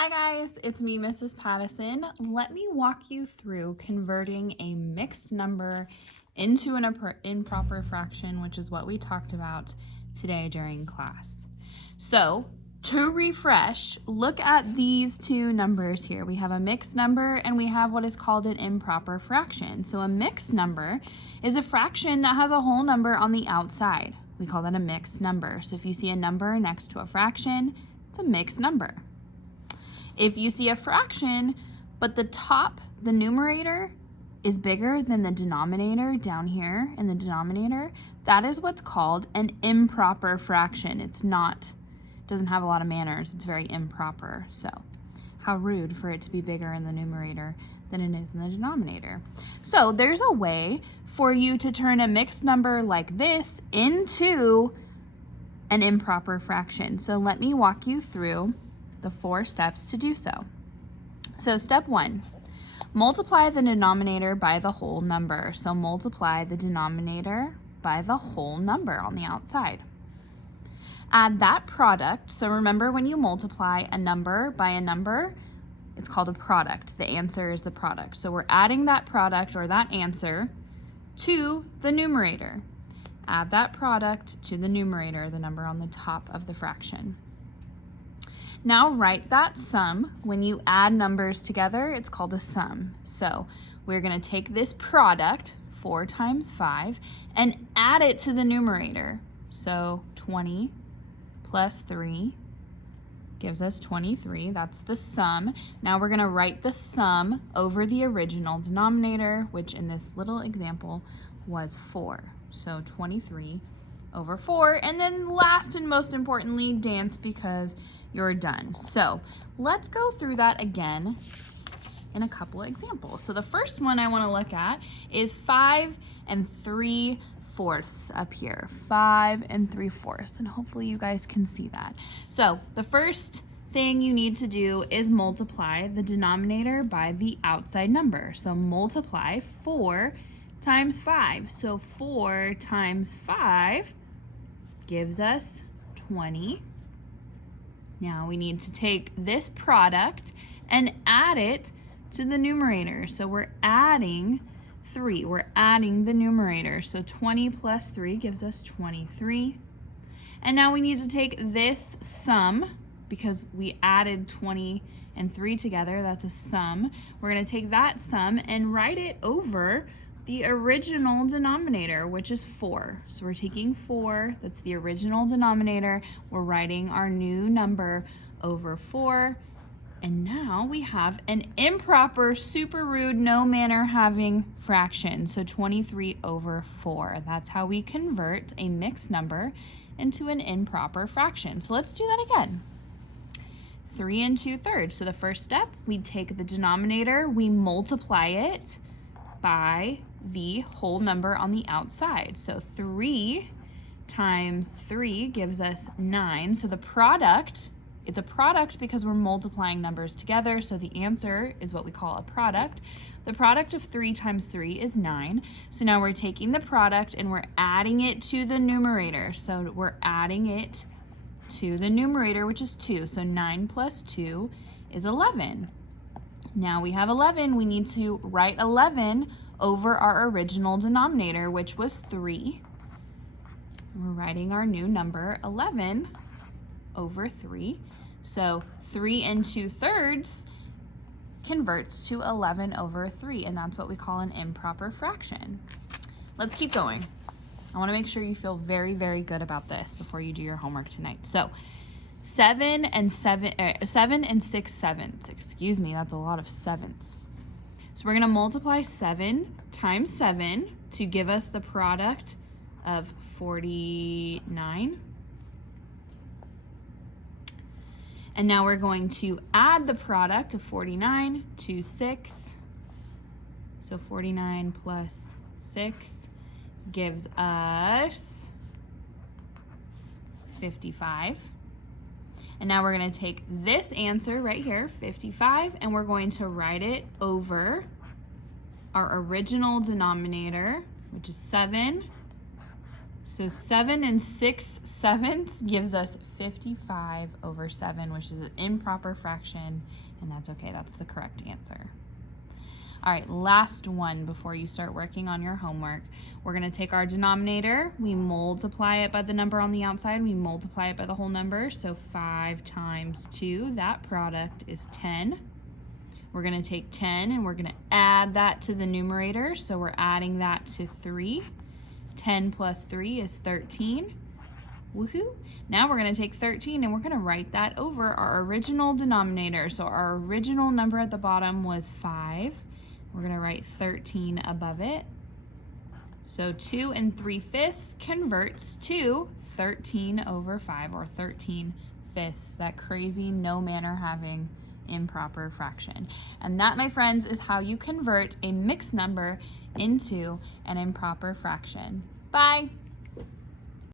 Hi guys, it's me, Mrs. Pattison. Let me walk you through converting a mixed number into an improper fraction, which is what we talked about today during class. So, to refresh, look at these two numbers here. We have a mixed number and we have what is called an improper fraction. So a mixed number is a fraction that has a whole number on the outside. We call that a mixed number. So if you see a number next to a fraction, it's a mixed number. If you see a fraction, but the numerator is bigger than the denominator down here in the denominator, that is what's called an improper fraction. Doesn't have a lot of manners. It's very improper. So how rude for it to be bigger in the numerator than it is in the denominator. So there's a way for you to turn a mixed number like this into an improper fraction. So let me walk you through the 4 steps to do so. So step 1, multiply the denominator by the whole number. So multiply the denominator by the whole number on the outside. Add that product. So remember, when you multiply a number by a number, it's called a product. The answer is the product. So we're adding that product or that answer to the numerator. Add that product to the numerator, the number on the top of the fraction. Now write that sum. When you add numbers together, it's called a sum. So we're going to take this product, 4 times 5, and add it to the numerator. So 20 plus 3 gives us 23. That's the sum. Now we're going to write the sum over the original denominator, which in this little example was 4. So 23 over 4. And then last and most importantly, dance because you're done. So let's go through that again in a couple of examples. So the first one I want to look at is 5 3/4 up here. 5 3/4, and hopefully you guys can see that. So the first thing you need to do is multiply the denominator by the outside number. So multiply 4 times 5. So 4 times 5 gives us 20. Now we need to take this product and add it to the numerator. So we're adding 3. We're adding the numerator. So 20 plus 3 gives us 23. And now we need to take this sum, because we added 20 and 3 together. That's a sum. We're going to take that sum and write it over the original denominator, which is 4. So we're taking 4, that's the original denominator. We're writing our new number over 4. And now we have an improper, super rude, no manner having fraction. So 23 over 4. That's how we convert a mixed number into an improper fraction. So let's do that again. 3 2/3. So the first step, we take the denominator, we multiply it by the whole number on the outside. So 3 times 3 gives us 9. So the product, it's a product because we're multiplying numbers together. So the answer is what we call a product. The product of 3 times 3 is 9. So now we're taking the product and we're adding it to the numerator. So we're adding it to the numerator, which is 2. So 9 plus 2 is 11. Now we have 11. We need to write 11 over our original denominator, which was 3. We're writing our new number, 11 over 3. So 3 2/3 converts to 11 over 3, and that's what we call an improper fraction. Let's keep going. I want to make sure you feel very, very good about this before you do your homework tonight. So 7 and 6/7. Excuse me, that's a lot of sevenths. So we're going to multiply 7 times 7 to give us the product of 49. And now we're going to add the product of 49 to 6. So 49 plus 6 gives us 55. And now we're going to take this answer right here, 55, and we're going to write it over our original denominator, which is 7. So 7 6/7 gives us 55/7, which is an improper fraction, and that's okay. That's the correct answer. All right, last one before you start working on your homework. We're going to take our denominator, we multiply it by the number on the outside, we multiply it by the whole number. So 5 times 2, that product is 10. We're going to take 10 and we're going to add that to the numerator. So we're adding that to 3. 10 plus 3 is 13. Woohoo! Now we're going to take 13 and we're going to write that over our original denominator. So our original number at the bottom was 5. We're going to write 13 above it. So 2 3/5 converts to 13/5, or 13/5, that crazy no manner having improper fraction. And that, my friends, is how you convert a mixed number into an improper fraction. Bye!